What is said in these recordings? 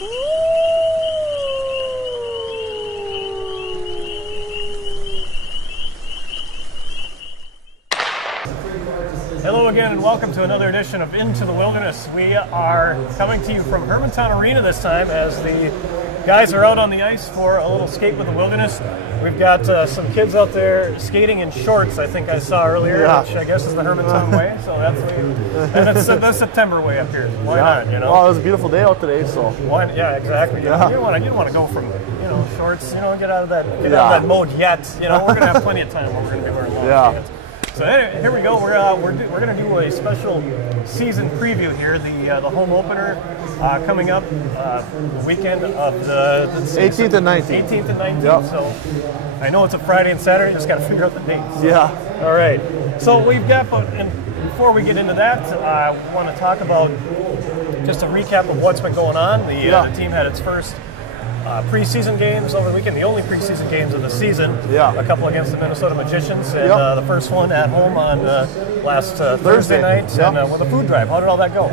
Hello again and welcome to another edition of Into the Wilderness. We are coming to you from Hermantown Arena this time as the guys are out on the ice for a little skate with the wilderness. We've got some kids out there skating in shorts, I think I saw earlier, which I guess is the Hermantown way. So that's the September way up here. Why not, you know? Well, it was a beautiful day out today, so. Yeah, exactly. You don't want to go from, shorts, get out of that mode yet. We're going to have plenty of time where we're going to be wearing long pants. So anyway, here we go. We're going to do a special season preview here. The home opener coming up the weekend of the 18th and 19th. 18th and 19th. Yep. So I know it's a Friday and Saturday. Just got to figure out the dates. Yeah. All right. So we've got, and before we get into that, I want to talk about just a recap of what's been going on. The team had its first preseason games over the weekend, the only preseason games of the season. A couple against the Minnesota Magicians, and the first one at home on last Thursday night, and with a food drive. How did all that go?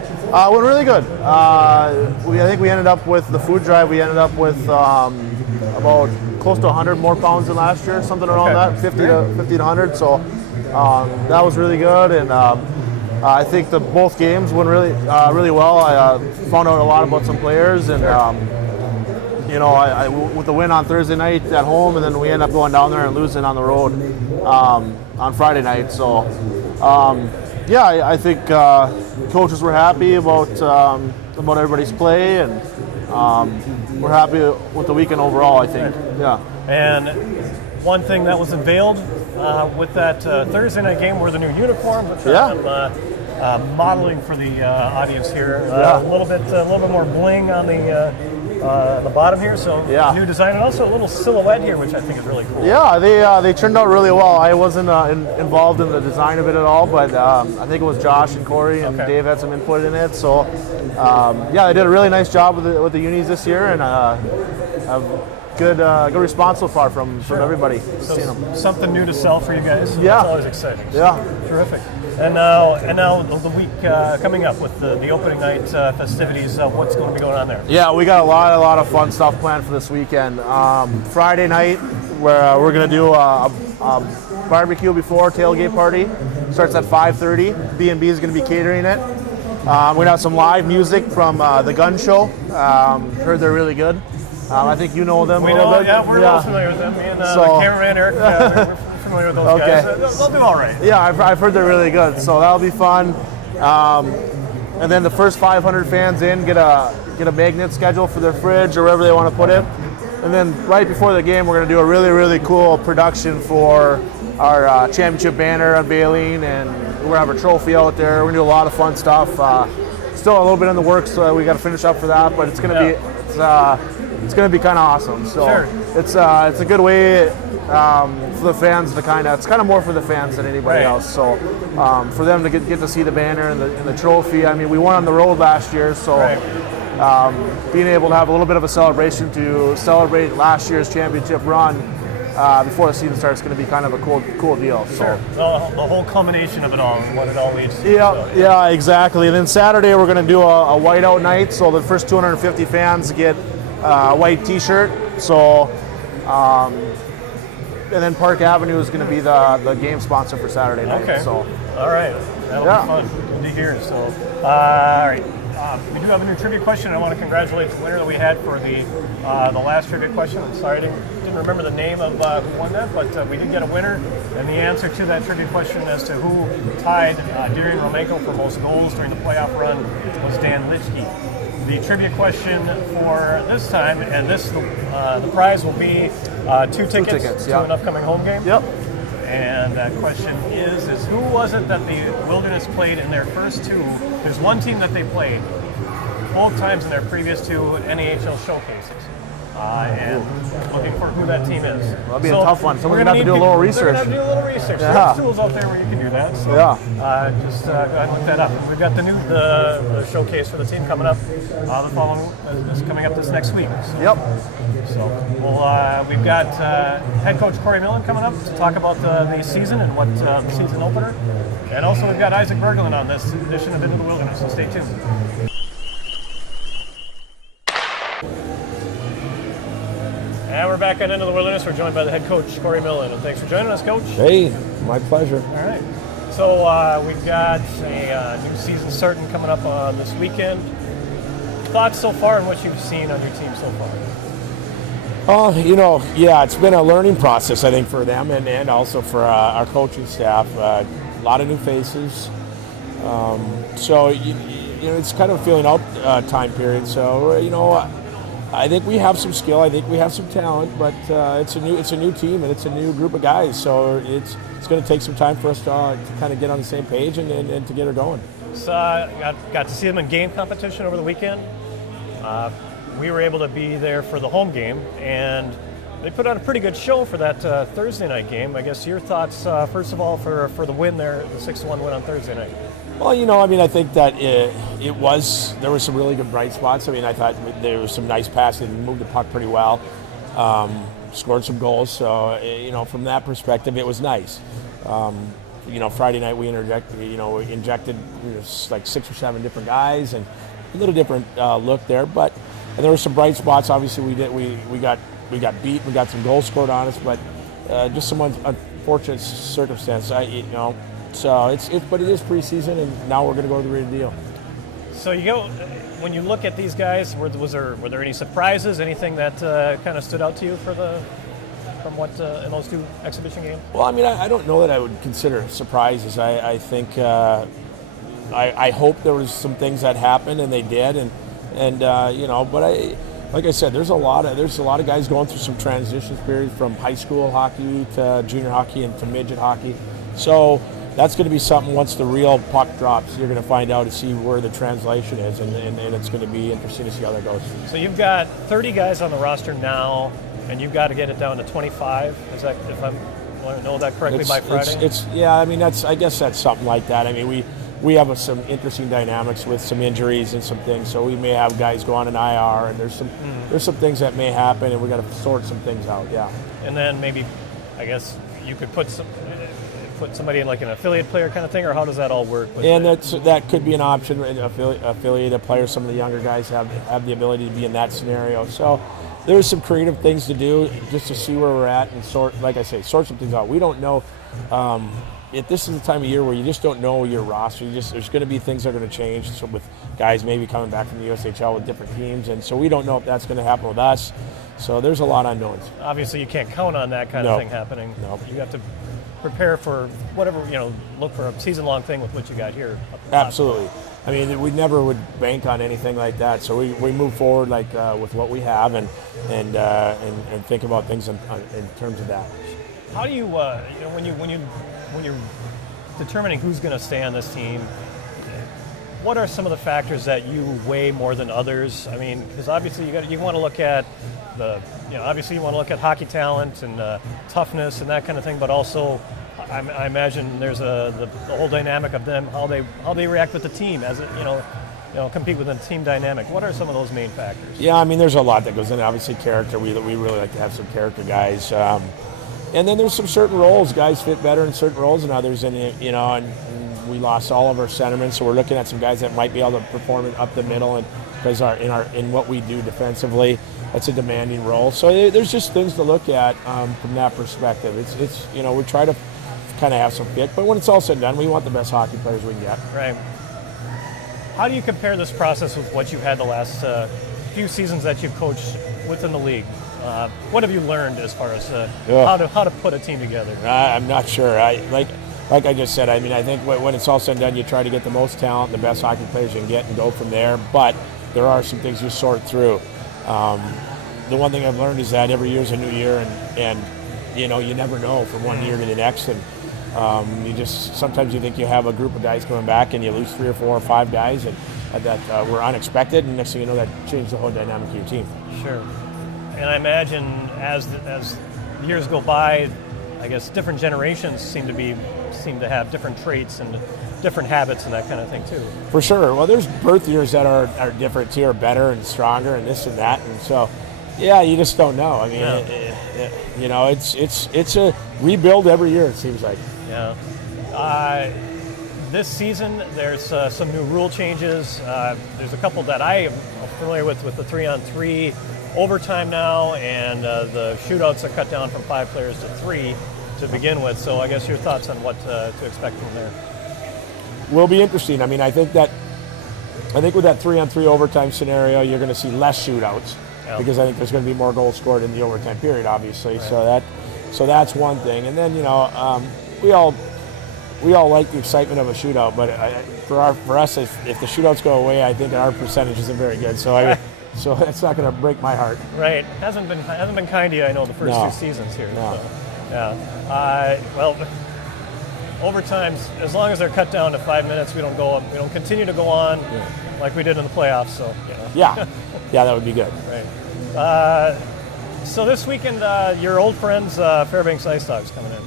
Went really good. I think we ended up with the food drive. We ended up with about close to 100 more pounds than last year, something around that, 50 to 100. So that was really good, and I think both games went really well. I found out a lot about some players, and. With the win on Thursday night at home, and then we end up going down there and losing on the road on Friday night. So, I think coaches were happy about everybody's play, and we're happy with the weekend overall, I think. Yeah. And one thing that was unveiled with that Thursday night game were the new uniforms, which I'm modeling for the audience here. A little bit more bling on the bottom here, so new design, and also a little silhouette here, which I think is really cool. Yeah, they turned out really well. I wasn't involved in the design of it at all, but I think it was Josh and Corey and Dave had some input in it. So they did a really nice job with the unis this year, and good response so far from everybody. So something new to sell for you guys. Yeah, it's always exciting. Yeah, terrific. And now the week coming up with the opening night festivities. What's going to be going on there? Yeah, we got a lot of fun stuff planned for this weekend. Friday night, where we're going to do a barbecue before tailgate party. Starts at 5:30. B&B is going to be catering it. We're going to have some live music from the Gun Show. Heard they're really good. I think you know them a little bit. Yeah, we're real familiar with them. Me and the cameraman Eric, we're familiar with those guys. They'll do all right. Yeah, I've heard they're really good, so that'll be fun. And then the first 500 fans in get a magnet schedule for their fridge or wherever they want to put it. And then right before the game, we're going to do a really cool production for our championship banner unveiling, and we're going to have a trophy out there. We're going to do a lot of fun stuff. Still a little bit in the works, so we got to finish up for that, but it's going to be it's going to be kind of awesome. So it's a good way for the fans to it's kind of more for the fans than anybody else. So for them to get to see the banner and the trophy. I mean, we won on the road last year, so being able to have a little bit of a celebration to celebrate last year's championship run before the season starts is going to be kind of a cool deal. So the whole culmination of it all and what it all leads to. Yeah, exactly. And then Saturday we're going to do a whiteout night, so the first 250 fans get a white T-shirt. So, and then Park Avenue is going to be the game sponsor for Saturday night. Okay. So, all right, that'll be fun. Good to hear. So, all right. We do have a new trivia question. I want to congratulate the winner that we had for the last trivia question. I'm sorry I didn't remember the name of who won that, but we did get a winner. And the answer to that trivia question as to who tied Darian Romenko for most goals during the playoff run was Dan Litchke. The trivia question for this time, and the prize will be two tickets to an upcoming home game. Yep. And that question is who was it that the Wilderness played in their first two? There's one team that they played both times in their previous two NHL showcases. And looking for who that team is. That'll be a tough one. Someone's going to have to do a little research. They're going to have to do a little research. There's tools out there where you can do that. So just go ahead and look that up. And we've got the showcase for the team coming up. The following is coming up this next week. So, So we've got head coach Corey Millen coming up to talk about the season and what the season opener. And also we've got Isaac Berglund on this edition of Into the Wilderness. So stay tuned. back on Into the Wilderness. We're joined by the head coach, Corey Millen. And thanks for joining us, Coach. Hey, my pleasure. All right. So we've got a new season starting coming up on this weekend. Thoughts so far on what you've seen on your team so far? It's been a learning process, I think, for them and also for our coaching staff. A lot of new faces. It's kind of a filling out time period. So, I think we have some skill. I think we have some talent, but it's a new team and it's a new group of guys. So it's going to take some time for us to kind of get on the same page and to get her going. So got to see them in game competition over the weekend. We were able to be there for the home game, and they put on a pretty good show for that Thursday night game. I guess your thoughts, first of all, for the win there, the 6-1 win on Thursday night. Well, I think that there were some really good bright spots. I thought there was some nice passing, moved the puck pretty well, scored some goals. So, from that perspective, it was nice. Friday night we injected like 6 or 7 different guys and a little different look there. But there were some bright spots. Obviously, we got beat. We got some goals scored on us, but just some unfortunate circumstances. But it is preseason, and now we're going to go to the real deal. So when you look at these guys, were there any surprises? Anything that kind of stood out to you from in those 2 exhibition games? Well, I don't know that I would consider surprises. I think I hope there was some things that happened, and they did, like I said, there's a lot of guys going through some transition periods from high school hockey to junior hockey and to midget hockey. So that's going to be something once the real puck drops, you're going to find out to see where the translation is, and it's going to be interesting to see how that goes. So you've got 30 guys on the roster now, and you've got to get it down to 25. Is that, if I know that correctly, by Friday? I guess that's something like that. We have some interesting dynamics with some injuries and some things, so we may have guys go on an IR, and there's some things that may happen, and we got to sort some things out. Yeah. And then maybe, I guess you could put somebody in like an affiliate player kind of thing, or how does that all work? That could be an option. An affiliated player, some of the younger guys have the ability to be in that scenario. So there's some creative things to do just to see where we're at and sort some things out. We don't know. This is the time of year where you just don't know your roster. There's going to be things that are going to change. So with guys maybe coming back from the USHL with different teams, and so we don't know if that's going to happen with us. So there's a lot of unknowns. Obviously, you can't count on that kind of thing happening. No. You have to prepare for whatever, look for a season-long thing with what you got here. Absolutely. We never would bank on anything like that. So we move forward with what we have and think about things in terms of that. How do you, when you're determining who's going to stay on this team, what are some of the factors that you weigh more than others? Because obviously you want to look at obviously you want to look at hockey talent and toughness and that kind of thing, but also I imagine there's the whole dynamic of them, how they react with the team as it, compete within team dynamic. What are some of those main factors? Yeah, there's a lot that goes in. Obviously, character. We really like to have some character guys. And then there's some certain roles. Guys fit better in certain roles than others, and we lost all of our centermen, so we're looking at some guys that might be able to perform up the middle, and because in what we do defensively, that's a demanding role. So there's just things to look at from that perspective. It's we try to kind of have some fit, but when it's all said and done, we want the best hockey players we can get. Right. How do you compare this process with what you've had the last few seasons that you've coached within the league? What have you learned as far as how to put a team together? I'm not sure. Like I just said, I think when it's all said and done, you try to get the most talent, the best hockey players you can get, and go from there. But there are some things you sort through. The one thing I've learned is that every year is a new year, and you never know from one year to the next. And sometimes you think you have a group of guys coming back, and you lose 3 or 4 or 5 guys that were unexpected, and next thing you know, that changed the whole dynamic of your team. Sure. And I imagine as years go by, I guess different generations seem to have different traits and different habits and that kind of thing too. For sure. Well, there's birth years that are different too, are better and stronger and this and that, and so yeah, you just don't know. It's a rebuild every year, it seems like. Yeah. This season, there's some new rule changes. There's a couple that I am familiar with the 3-on-3. overtime now, and the shootouts are cut down from 5 players to 3 to begin with. So I guess your thoughts on what to expect from there. Will be interesting. I mean, I think with that 3-on-3 overtime scenario, you're going to see less shootouts because I think there's going to be more goals scored in the overtime period, obviously. Right. So that's one thing. And then we all like the excitement of a shootout, but for us, if the shootouts go away, I think our percentage isn't very good. So so that's not going to break my heart. Right. Hasn't been kind to you, I know, the first 2 seasons here. No. So, yeah. Well, overtimes, as long as they're cut down to 5 minutes, we don't continue to go on like we did in the playoffs. So yeah, that would be good. Right. So this weekend, your old friends Fairbanks Ice Dogs coming in,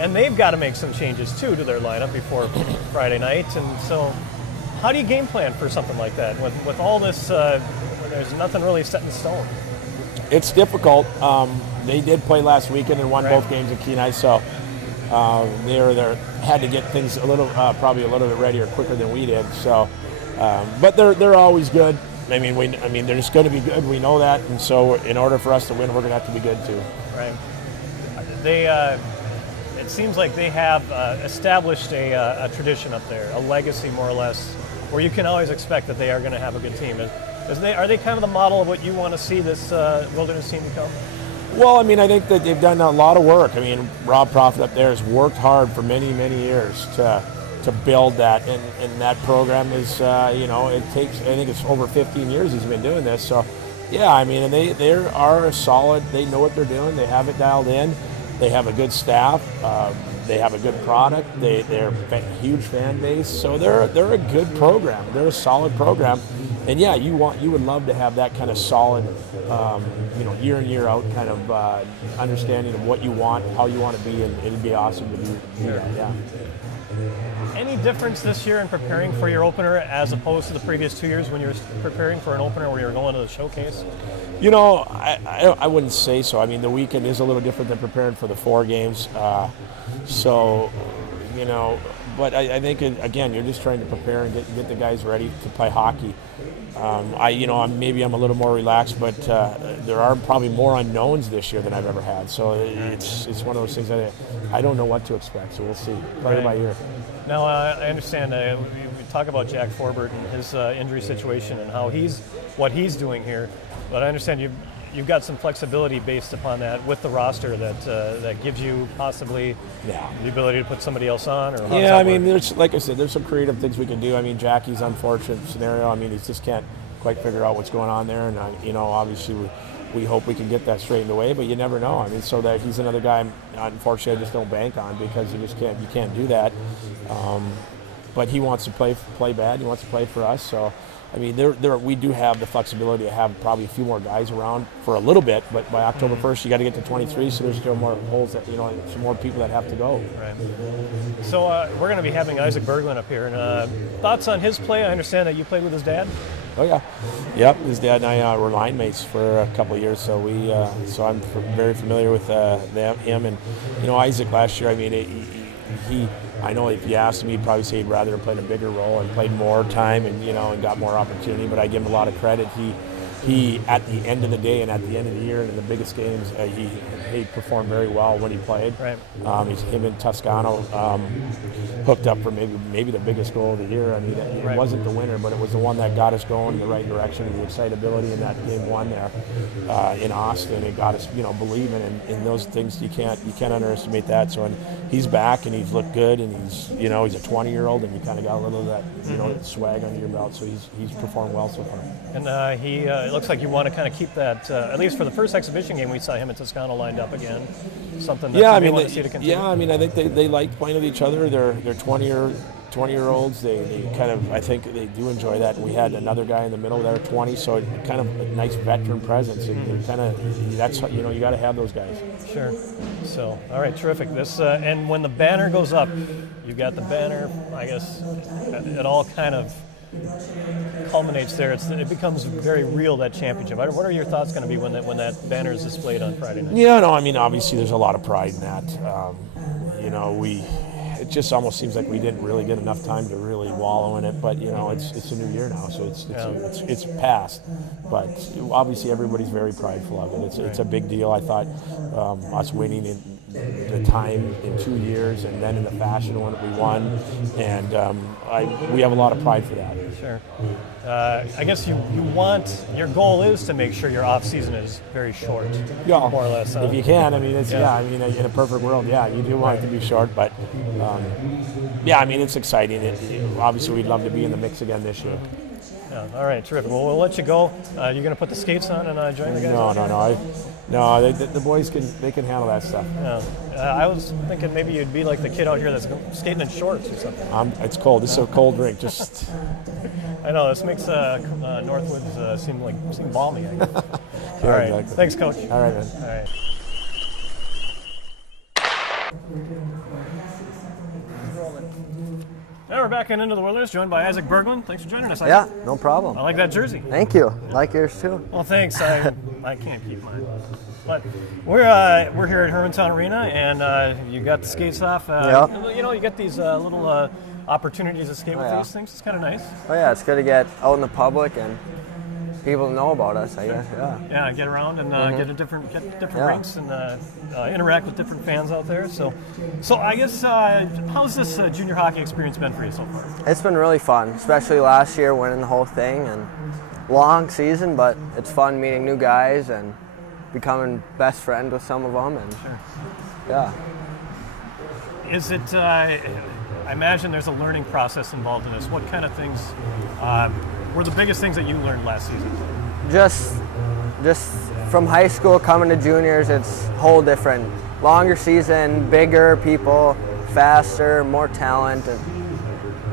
and they've got to make some changes too to their lineup before Friday night. And so, how do you game plan for something like that with all this? There's nothing really set in stone. It's difficult. They did play last weekend and won both games in Kenai, so they had to get things probably a little bit readier quicker than we did. So, but they're always good. I mean, they're just going to be good. We know that, and so in order for us to win, we're going to have to be good too. Right. It seems like they have established a tradition up there, a legacy more or less, where you can always expect that they are going to have a good team. Are they kind of the model of what you want to see this Wilderness team become? Well, I mean, I think that they've done a lot of work. I mean, Rob Profit up there has worked hard for many, many years to build that, and that program is, it takes, I think it's over 15 years he's been doing this. So, yeah, I mean, and they are solid. They know what they're doing. They have it dialed in. They have a good staff. They have a good product. They're a huge fan base. So they're a good program. They're a solid program. And yeah, you would love to have that kind of solid, year in, year out kind of understanding of what you want, how you want to be, and it'd be awesome to do that. Yeah. Any difference this year in preparing for your opener as opposed to the previous 2 years when you were preparing for an opener where you were going to the showcase? I wouldn't say so. I mean, the weekend is a little different than preparing for the 4 games. But I think, again, you're just trying to prepare and get the guys ready to play hockey. Maybe I'm a little more relaxed, but there are probably more unknowns this year than I've ever had. So it's one of those things that I don't know what to expect. So we'll see. Play it by ear. Now, I understand we talk about Jack Forbert and his injury situation and what he's doing here, but I understand you've got some flexibility based upon that with the roster that gives you possibly the ability to put somebody else on. Or I mean, there's, like I said, there's some creative things we can do. I mean, Jackie's unfortunate scenario. I mean, he just can't quite figure out what's going on there, and obviously we hope we can get that straightened away, but you never know. I mean, so that he's another guy, unfortunately, I just don't bank on because you can't do that. But he wants to play bad. He wants to play for us. So, I mean, we do have the flexibility to have probably a few more guys around for a little bit, but by October 1st, you got to get to 23, so there's still more holes that, some more people that have to go. Right. So we're going to be having Isaac Berglund up here. And thoughts on his play? I understand that you played with his dad. Oh yeah, yep. His dad and I were line mates for a couple of years, so so I'm very familiar with him. And Isaac last year, I mean, I know if you asked him, he'd probably say he'd rather have played a bigger role and played more time and and got more opportunity. But I give him a lot of credit. He at the end of the day and at the end of the year and in the biggest games, he performed very well when he played. Right. Him and Toscano hooked up for maybe the biggest goal of the year. I mean, it wasn't the winner, but it was the one that got us going in the right direction. The excitability in that game 1 there in Austin, it got us believing in those things. You can't underestimate that. So and he's back and he's looked good and he's he's a 20-year-old and you kind of got a little of that swag under your belt. So he's performed well so far. And it looks like you want to kind of keep that at least for the first exhibition game. We saw him and Toscano lined up again. Something that you want to see to continue. Yeah, I mean, I think they like playing with each other. They're 20-year-olds. They kind of, I think they do enjoy that. And we had another guy in the middle there, 20, so kind of a nice veteran presence. And kind of, that's you got to have those guys. Sure. So, all right, terrific. This and when the banner goes up, you got the banner. I guess it all kind of culminates there. It becomes very real, that championship. What are your thoughts going to be when that banner is displayed on Friday night? Yeah, no, I mean, obviously there's a lot of pride in that. just almost seems like we didn't really get enough time to really wallow in it. But it's a new year now, so it's past. But obviously everybody's very prideful of it. It's a big deal. I thought us winning in the time in 2 years, and then in the fashion one we won, and we have a lot of pride for that. Sure. I guess your goal is to make sure your off season is very short, Yeah, more or less. if you can. I mean, in a perfect world, you do want it to be short, but it's exciting. Obviously, we'd love to be in the mix again this year. Yeah. All right, terrific. Well, we'll let you go. You're going to put the skates on and join the guys? No. The boys can handle that stuff. Yeah. I was thinking maybe you'd be like the kid out here that's skating in shorts or something. It's cold. This is a cold rink. Just. I know this makes Northwoods seem balmy. I guess. Yeah, all right. exactly. Thanks, Coach. All right, man. All right. Now we're back into the Wilderness, joined by Isaac Berglund. Thanks for joining us. Yeah, no problem. I like that jersey. Thank you. Like yours too. Well, thanks. I can't keep mine. But we're here at Hermantown Arena, and you got the skates off. You get these little opportunities to skate with these things. It's kind of nice. Oh yeah, it's good to get out in the public and people know about us, I guess. Yeah. Yeah, get around and get different rinks and interact with different fans out there. So I guess how's this junior hockey experience been for you so far? It's been really fun, especially last year winning the whole thing, and long season, but it's fun meeting new guys and becoming best friends with some of them. And Sure. yeah. Is it? I imagine there's a learning process involved in this. What kind of things were the biggest things that you learned last season? Just from high school coming to juniors, it's whole different. Longer season, bigger people, faster, more talent. It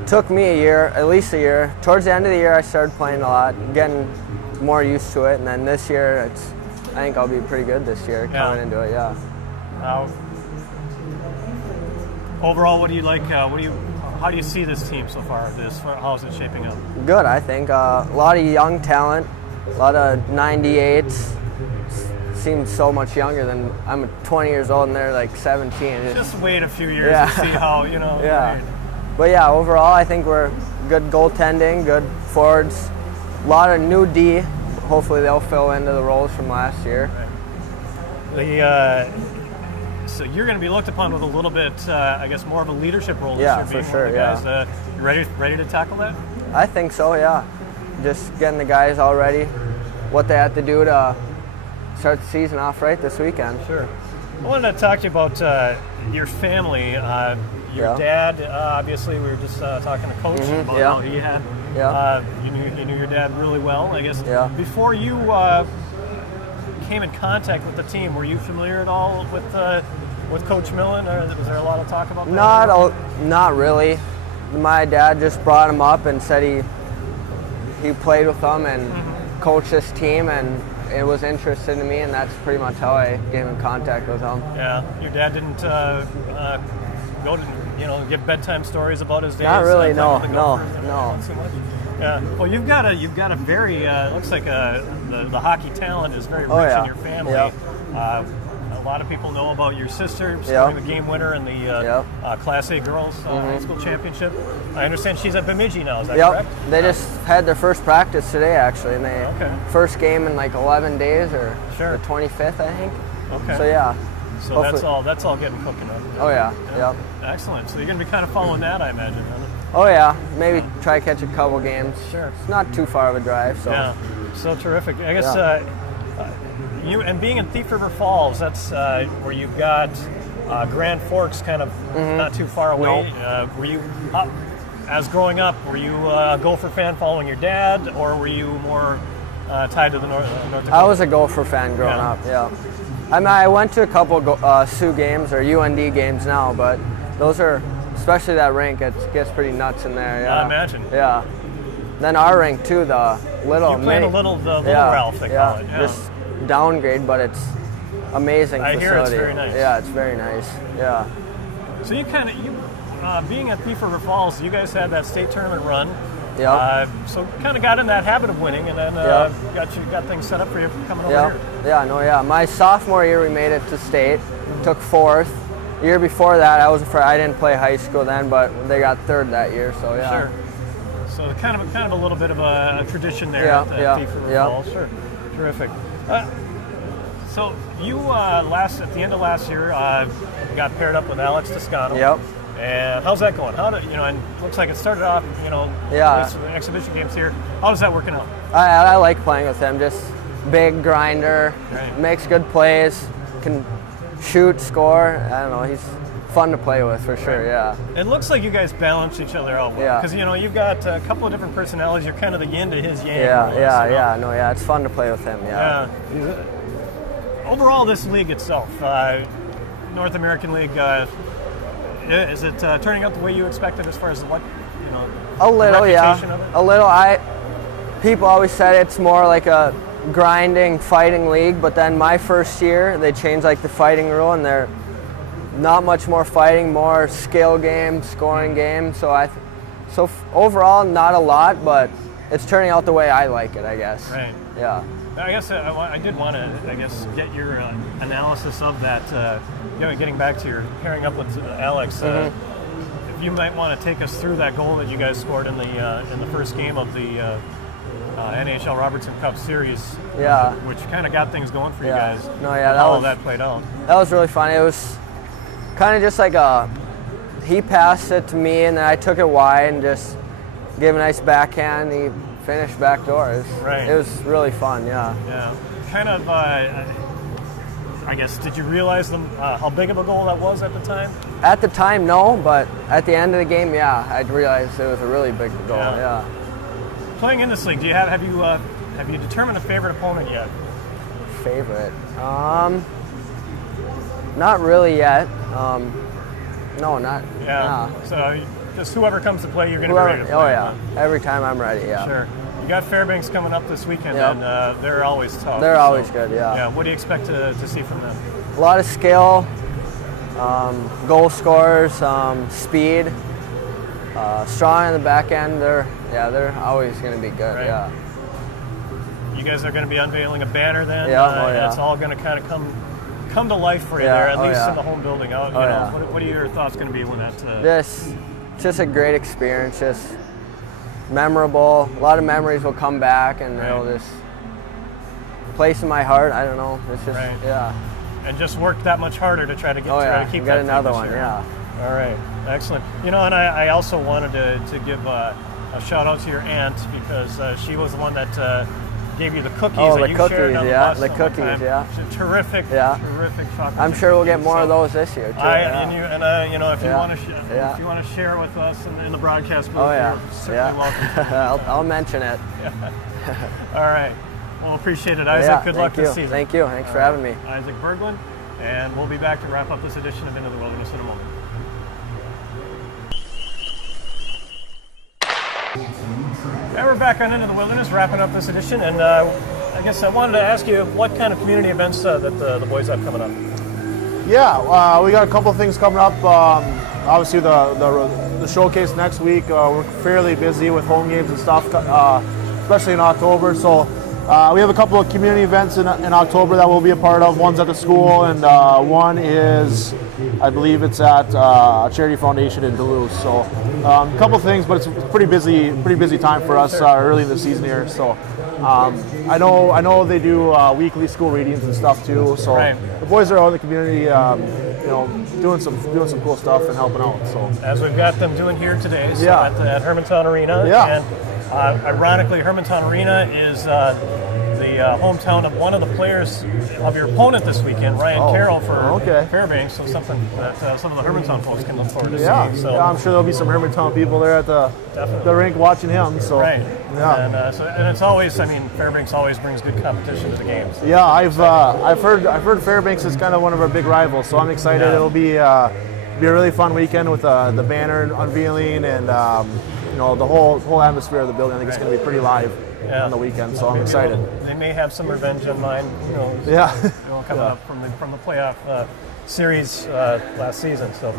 took me a year, at least a year. Towards the end of the year, I started playing a lot, getting more used to it, and then this year, I think I'll be pretty good this year coming into it. Yeah. Overall, what do you like? How do you see this team so far? How is it shaping up? Good, I think. A lot of young talent, a lot of 98s. Seem so much younger than I'm 20 years old and they're like 17. Just wait a few years and see how, Yeah. Right. But yeah, overall, I think we're good goaltending, good forwards, a lot of new D. Hopefully they'll fill into the roles from last year. Right. So you're going to be looked upon with a little bit, I guess, more of a leadership role this year, being for sure, one of the guys. You ready to tackle that? I think so, yeah. Just getting the guys all ready, what they have to do to start the season off right this weekend. Sure. I wanted to talk to you about your family. Your dad, obviously, we were just talking to Coach about how he had. You knew your dad really well, I guess. Yeah. Before you came in contact with the team, were you familiar at all with Coach Millen, or was there a lot of talk about that? Not really. My dad just brought him up and said he played with them and coached this team, and it was interesting to me, and that's pretty much how I came in contact with him. Yeah, your dad didn't go to give bedtime stories about his days. Not really, no. Yeah. Well, you've got a very looks like the hockey talent is very rich in your family. Yep. A lot of people know about your sister scoring the game winner in the Class A girls high school championship. I understand she's at Bemidji now. Is that correct? They just had their first practice today, actually, and they first game in like 11 days or the 25th, I think. Okay. So yeah. So that's all getting cooking up. Oh yeah. Yep. Excellent. So you're going to be kind of following that, I imagine. Huh? Oh yeah. Maybe try to catch a couple games. Sure. It's not too far of a drive. So. Yeah. So terrific. I guess you and being in Thief River Falls, that's where you've got Grand Forks, kind of not too far away. Nope. Were you as growing up? Were you a Gopher fan following your dad, or were you more tied to the North Dakota? I was a Gopher fan growing up. Yeah. I mean, I went to a couple Sioux games or UND games now, but those are, especially that rink, it gets pretty nuts in there. Yeah. I imagine. Yeah. Then our rink too, the little. You play the little Ralph, they call it. Yeah. Just downgrade, but it's amazing facility. I hear it's very nice. Yeah, it's very nice. Yeah. So you being at Thief River Falls, you guys had that state tournament run. Yeah. So kind of got in that habit of winning, and then got things set up for you coming over here. Yeah. My sophomore year we made it to state, took fourth, Year before that, I didn't play high school then, but they got third that year, so yeah. Sure. So kind of a little bit of a tradition there Yeah, at the yeah, Thief River yeah. Falls. Sure. Terrific. So you at the end of last year got paired up with Alex Toscano. Yep. And how's that going? And it looks like it started off, Yeah. with exhibition games here. How's that working out? I like playing with him. Just big grinder, Right. makes good plays, can shoot, score. I don't know. He's fun to play with for sure. Yeah. It looks like you guys balance each other out well. Yeah. Because you've got a couple of different personalities. You're kind of the yin to his yang. Yeah. almost, Yeah. you know? Yeah. No. Yeah. It's fun to play with him. Yeah. Yeah. Overall, this league itself, North American League, is it turning out the way you expected as far as A little. reputation of it? A little. People always said it's more like a grinding, fighting league, but then my first year they changed like the fighting rule, and they're not much more fighting, more skill game, scoring game. So overall, not a lot, but it's turning out the way I like it, I guess. Right. Yeah. I guess I did want to, get your analysis of that. Getting back to your pairing up with Alex, if you might want to take us through that goal that you guys scored in the first game of the NHL Robertson Cup Series. Yeah. Which kind of got things going for you Yeah. guys. No, yeah, How that played out. That was really funny. It was kind of just like he passed it to me, and then I took it wide and just gave a nice backhand. He finished backdoor. Right. It was really fun, yeah. Yeah. Kind of. I guess. Did you realize how big of a goal that was at the time? At the time, no, but at the end of the game, yeah, I realized it was a really big goal. Yeah. Playing in this league, have you determined a favorite opponent yet? Favorite? Not really yet. No, not. Yeah. Nah. So just whoever comes to play, you're going to be ready to play. Oh yeah. Every time I'm ready. Yeah. Sure. You got Fairbanks coming up this weekend, Yep. and they're always tough. They're always good. Yeah. Yeah. What do you expect to see from them? A lot of skill, goal scorers, speed, strong in the back end. They're always going to be good. Right. Yeah. You guys are going to be unveiling a banner then. Yeah, and it's all going to kind of come to life for you Yeah, there, at least yeah. in the home building. You know, yeah. what are your thoughts going to be when that? Just a great experience. Just memorable. A lot of memories will come back, and it'll just place in my heart. I don't know. It's just yeah. And just work that much harder to try to keep Got that another thing one. this year. Yeah. All right, excellent. And I also wanted to give a shout out to your aunt, because she was the one that gave you the cookies Oh, that the you cookies, shared on yeah, the bus the one cookies, time. yeah. She's terrific chocolate. I'm sure we'll get more of So, those this year too. if you Yeah. want to Yeah. if you want to share with us in the broadcast booth, Oh yeah. you're certainly welcome. I'll mention it. All right. Well, appreciate it, Isaac. Yeah, Good luck thank this you. season. Thank you. Thanks for having me. Isaac Berglund, and we'll be back to wrap up this edition of Into the Wilderness in a moment. Yeah, we're back on Into the Wilderness, wrapping up this edition, and I guess I wanted to ask you what kind of community events that the boys have coming up. Yeah, we got a couple of things coming up. Obviously, the showcase next week. We're fairly busy with home games and stuff, especially in October. So we have a couple of community events in October that we'll be a part of. One's at the school, and one is, I believe it's at a charity foundation in Duluth. So a couple of things, but it's a pretty busy time for us early in the season here. So I know they do weekly school readings and stuff too. So the boys are out in the community, doing some cool stuff and helping out. So as we've got them doing here today, so at Hermantown Arena. Yeah. And ironically, Hermantown Arena is the hometown of one of the players of your opponent this weekend, Ryan Carroll for Fairbanks. So something that some of the Hermantown folks can look forward to seeing. So I'm sure there'll be some Hermantown people there at the rink watching him. So and it's always, Fairbanks always brings good competition to the games. Yeah, I've heard Fairbanks is kind of one of our big rivals, so I'm excited. It'll be a really fun weekend with the banner unveiling and the whole atmosphere of the building. I think it's going to be pretty live on the weekend, so I'm excited. They may have some revenge in mind, coming up from the playoff series last season. So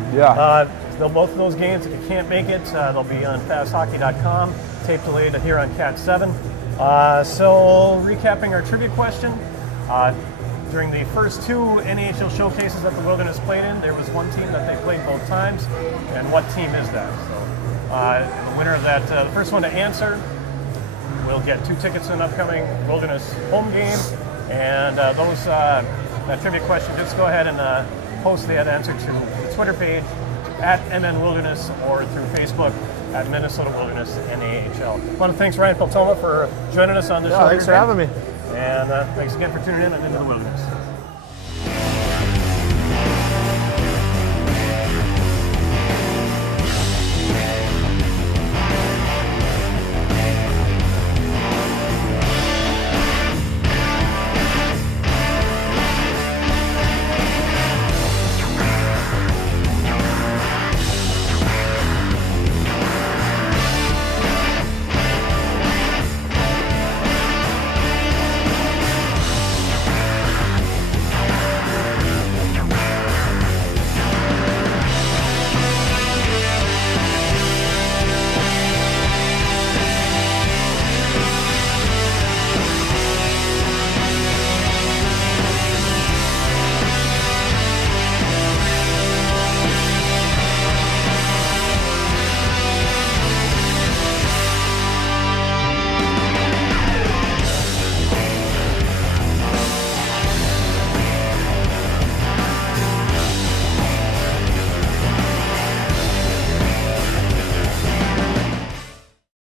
both of those games, if you can't make it, they'll be on fasthockey.com, tape delayed here on Cat 7. So recapping our trivia question, during the first 2 NAHL showcases that the Wilderness played in, there was one team that they played both times. And what team is that? So the winner of that, the first one to answer, will get 2 tickets to an upcoming Wilderness home game. And that trivia question, just go ahead and post that answer to the Twitter page at MN Wilderness or through Facebook at Minnesota Wilderness NAHL. I want to thank Ryan Peltoma for joining us on the show. Thanks for having me. And thanks again for tuning in on Into the Wilderness.